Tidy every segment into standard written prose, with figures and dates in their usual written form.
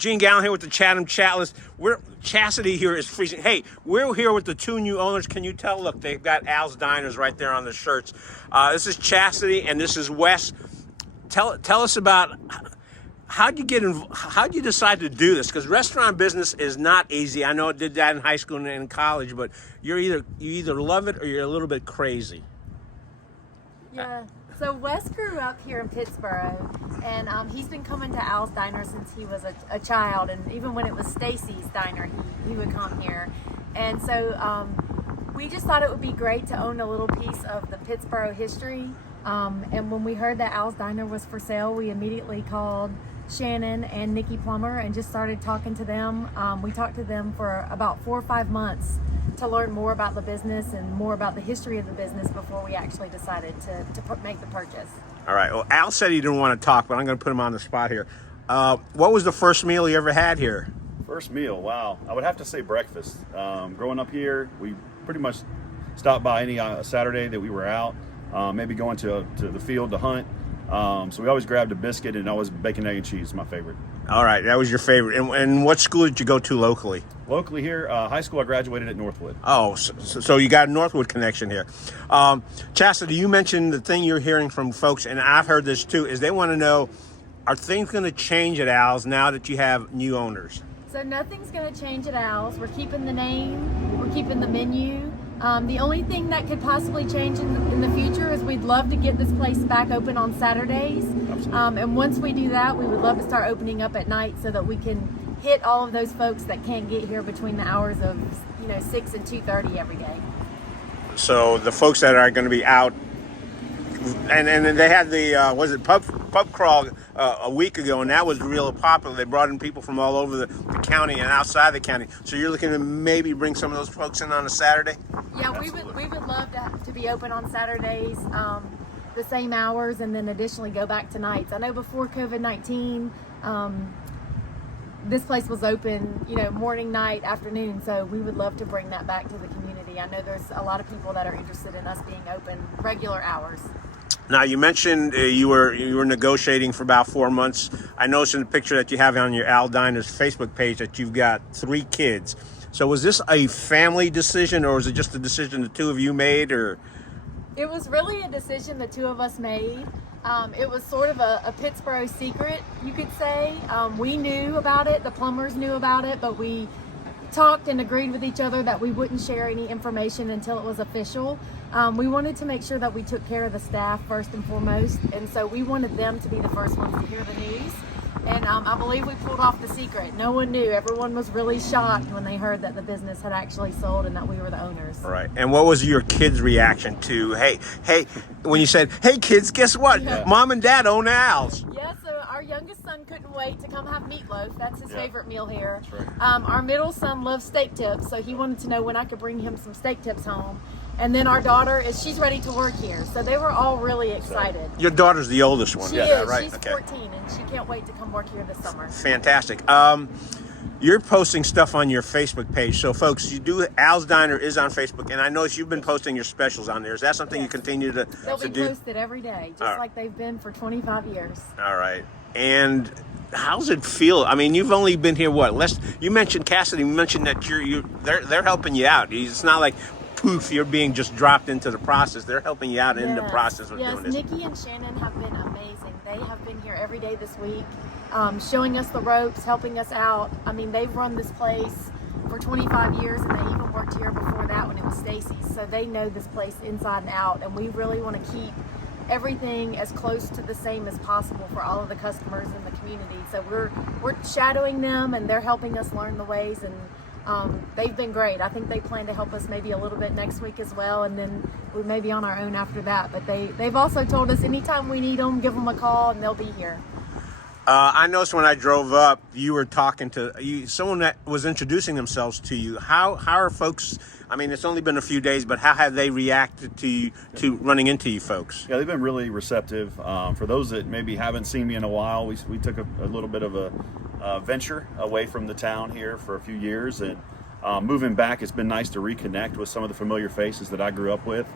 Gene Galin here with the Chatham chat list. Chasidy here is freezing. Hey, we're here with the two new owners. Can you tell? Look, they've got Al's Diners right there on the shirts. This is Chasidy and this is Wes. Tell us about how'd you decide to do this? Because restaurant business is not easy. I know I did that in high school and in college, but you either love it or you're a little bit crazy. Yeah. So Wes grew up here in Pittsboro, and he's been coming to Al's Diner since he was a child, and even when it was Stacy's Diner, he would come here. And so we just thought it would be great to own a little piece of the Pittsboro history. And when we heard that Al's Diner was for sale, we immediately called Shannon and Nikki Plummer and just started talking to them. We talked to them for about 4 or 5 months to learn more about the business and more about the history of the business before we actually decided to make the purchase. All right. Well, Al said he didn't want to talk, but I'm going to put him on the spot here. What was the first meal you ever had here? First meal, wow. I would have to say breakfast. Growing up here, we pretty much stopped by any Saturday that we were out, maybe going to the field to hunt. So we always grabbed a biscuit, and always bacon, egg, and cheese, my favorite. All right, that was your favorite. And what school did you go to locally? Locally here, high school, I graduated at Northwood. Oh, so you got a Northwood connection here. Chasidy, you mentioned the thing you're hearing from folks, and I've heard this too, is they want to know, are things going to change at Al's now that you have new owners? So nothing's going to change at Al's. We're keeping the name, we're keeping the menu. The only thing that could possibly change in the future is we'd love to get this place back open on Saturdays. And once we do that, we would love to start opening up at night so that we can hit all of those folks that can't get here between the hours of 6 and 2:30 every day. So the folks that are going to be out, and they had the pub crawl a week ago, and that was real popular. They brought in people from all over the county and outside the county. So you're looking to maybe bring some of those folks in on a Saturday? Yeah, we would love to be open on Saturdays, the same hours, and then additionally go back to nights. I know before COVID-19, this place was open, morning, night, afternoon. So we would love to bring that back to the community. I know there's a lot of people that are interested in us being open regular hours. Now, you mentioned you were negotiating for about 4 months. I noticed in the picture that you have on your Al Diner's Facebook page that you've got 3 kids. So was this a family decision, or was it just a decision the two of you made? Or it was really a decision the two of us made. It was sort of a Pittsboro secret, you could say. We knew about it, the Plumbers knew about it, but we talked and agreed with each other that we wouldn't share any information until it was official. We wanted to make sure that we took care of the staff first and foremost, and so we wanted them to be the first ones to hear the news. And I believe we pulled off the secret. No one knew. Everyone was really shocked when they heard that the business had actually sold and that we were the owners. All right. And what was your kids' reaction to, hey, when you said, hey, kids, guess what? Yeah. Mom and Dad own Al's. Yeah, so our youngest son couldn't wait to come have meatloaf. That's his favorite meal here. That's right. Our middle son loves steak tips, so he wanted to know when I could bring him some steak tips home. And then our daughter, she's ready to work here. So they were all really excited. Your daughter's the oldest one. She Yeah, is. right. She's Okay. 14, and she can't wait to come work here this summer. Fantastic. You're posting stuff on your Facebook page. So, folks, Al's Diner is on Facebook, and I notice you've been posting your specials on there. Is that something you continue to They'll be do? posted every day, just like they've been for 25 years. All right. And how's it feel? I mean, you've only been here, you mentioned Chasidy, you mentioned that they're helping you out. It's not like, poof, you're being just dropped into the process. They're helping you out in the process of doing this. Nikki and Shannon have been amazing. They have been here every day this week, showing us the ropes, helping us out. I mean, they've run this place for 25 years, and they even worked here before that when it was Stacy's. So they know this place inside and out, and we really want to keep everything as close to the same as possible for all of the customers in the community. So we're shadowing them, and they're helping us learn the ways, and they've been great. I think they plan to help us maybe a little bit next week as well, and then we may be on our own after that. But they've also told us anytime we need them, give them a call, and they'll be here. I noticed when I drove up, you were talking to someone that was introducing themselves to you. How are folks? I mean, it's only been a few days, but how have they reacted to running into you folks? Yeah, they've been really receptive. For those that maybe haven't seen me in a while, we took a little bit of a venture away from the town here for a few years, and moving back, it's been nice to reconnect with some of the familiar faces that I grew up with.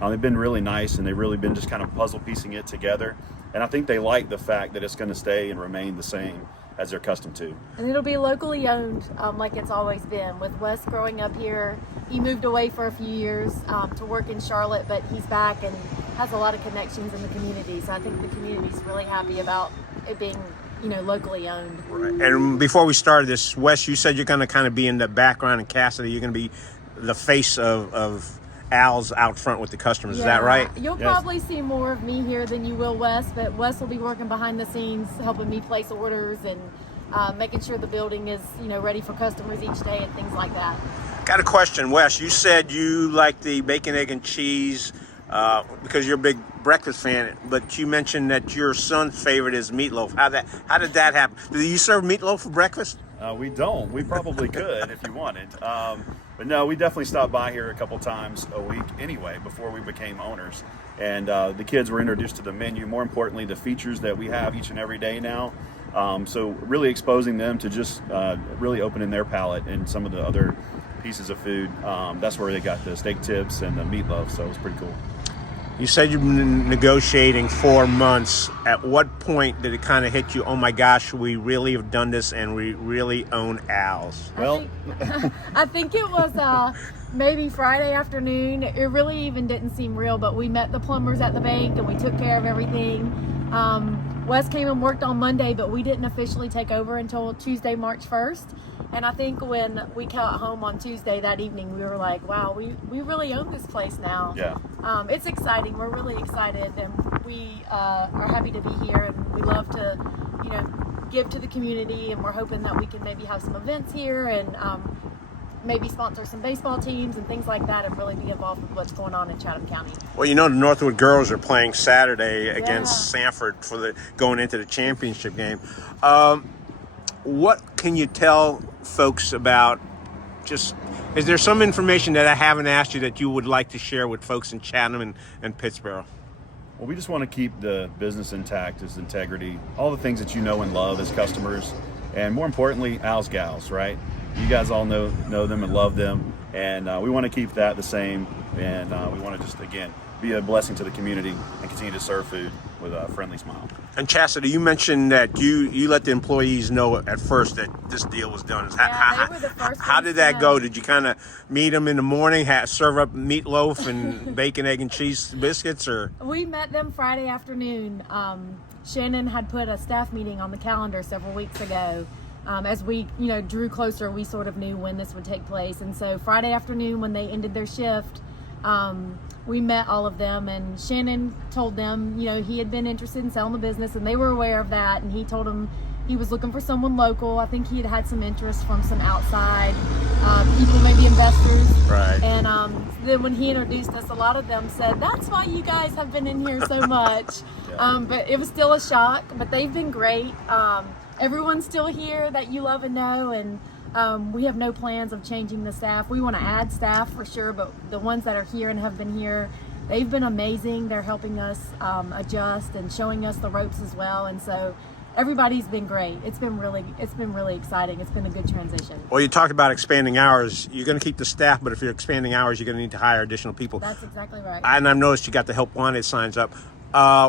They've been really nice, and they've really been just kind of puzzle piecing it together. And I think they like the fact that it's going to stay and remain the same. as they're accustomed to. And it'll be locally owned, like it's always been. With Wes growing up here, he moved away for a few years to work in Charlotte, but he's back and has a lot of connections in the community. So I think the community's really happy about it being, locally owned. Right. And before we started this, Wes, you said you're going to kind of be in the background, and Chasidy, you're going to be the face of Al's out front with the customers. Is that right? You'll probably see more of me here than you will Wes, but Wes will be working behind the scenes, helping me place orders and making sure the building is, ready for customers each day and things like that. Got a question, Wes. You said you like the bacon, egg, and cheese because you're a big breakfast fan, but you mentioned that your son's favorite is meatloaf. How did that happen? Do you serve meatloaf for breakfast? We don't. We probably could if you wanted. But no, we definitely stop by here a couple times a week anyway before we became owners. And the kids were introduced to the menu. More importantly, the features that we have each and every day now. So really exposing them to just really opening their palate and some of the other pieces of food. That's where they got the steak tips and the meatloaf. So it was pretty cool. You said you've been negotiating 4 months. At what point did it kind of hit you, oh my gosh, we really have done this and we really own Al's? Well, I think it was maybe Friday afternoon. It really even didn't seem real, but we met the plumbers at the bank and we took care of everything. Wes came and worked on Monday, but we didn't officially take over until Tuesday, March 1st. And I think when we got home on Tuesday that evening, we were like, wow, we really own this place now. Yeah. It's exciting. We're really excited, and we are happy to be here, and we love to, give to the community, and we're hoping that we can maybe have some events here and maybe sponsor some baseball teams and things like that and really be involved with what's going on in Chatham County. Well, the Northwood girls are playing Saturday against Sanford for going into the championship game. What can you tell folks about is there some information that I haven't asked you that you would like to share with folks in Chatham and Pittsboro? Well, we just want to keep the business intact, its integrity, all the things that you know and love as customers, and more importantly, Al's gals, right? You guys all know them and love them, and we want to keep that the same, and we want to just, again, be a blessing to the community and continue to serve food with a friendly smile. And Chasidy, you mentioned that you let the employees know at first that this deal was done. They were the first How did that go? Did you kind of meet them in the morning, serve up meatloaf and bacon, egg, and cheese biscuits, or? We met them Friday afternoon. Shannon had put a staff meeting on the calendar several weeks ago. As we, drew closer, we sort of knew when this would take place. And so Friday afternoon, when they ended their shift, we met all of them, and Shannon told them, he had been interested in selling the business, and they were aware of that. And he told them he was looking for someone local. I think he had some interest from some outside people, maybe investors. Right. And then when he introduced us, a lot of them said, "That's why you guys have been in here so much." But it was still a shock. But they've been great. Everyone's still here that you love and know, and we have no plans of changing the staff. We want to add staff for sure, but the ones that are here and have been here, they've been amazing. They're helping us adjust and showing us the ropes as well, and so everybody's been great. It's been really exciting. It's been a good transition. Well, you talked about expanding hours. You're going to keep the staff, but if you're expanding hours, you're going to need to hire additional people. That's exactly right. And I've noticed you got the Help Wanted signs up.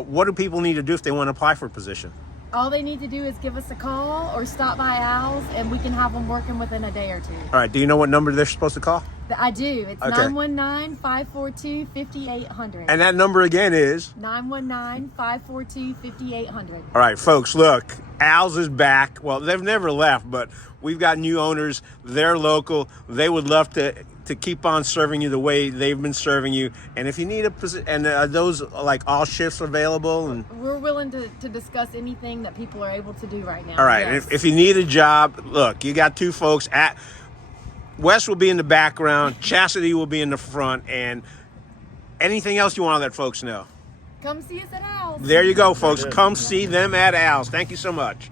What do people need to do if they want to apply for a position? All they need to do is give us a call or stop by Al's, and we can have them working within a day or two. All right. Do you know what number they're supposed to call? I do. It's Okay. 919-542-5800. And that number again is? 919-542-5800. All right, folks, look, Al's is back. Well, they've never left, but we've got new owners. They're local. They would love to keep on serving you the way they've been serving you. And if you need a position, and are those like all shifts available? And we're willing to discuss anything that people are able to do right now. all right, Yes. if you need a job, look, you got two folks. Wes will be in the background. Chasidy will be in the front. And anything else you want to let folks know? Come see us at Al's. There you go, folks. Come see them at Al's. Thank you so much.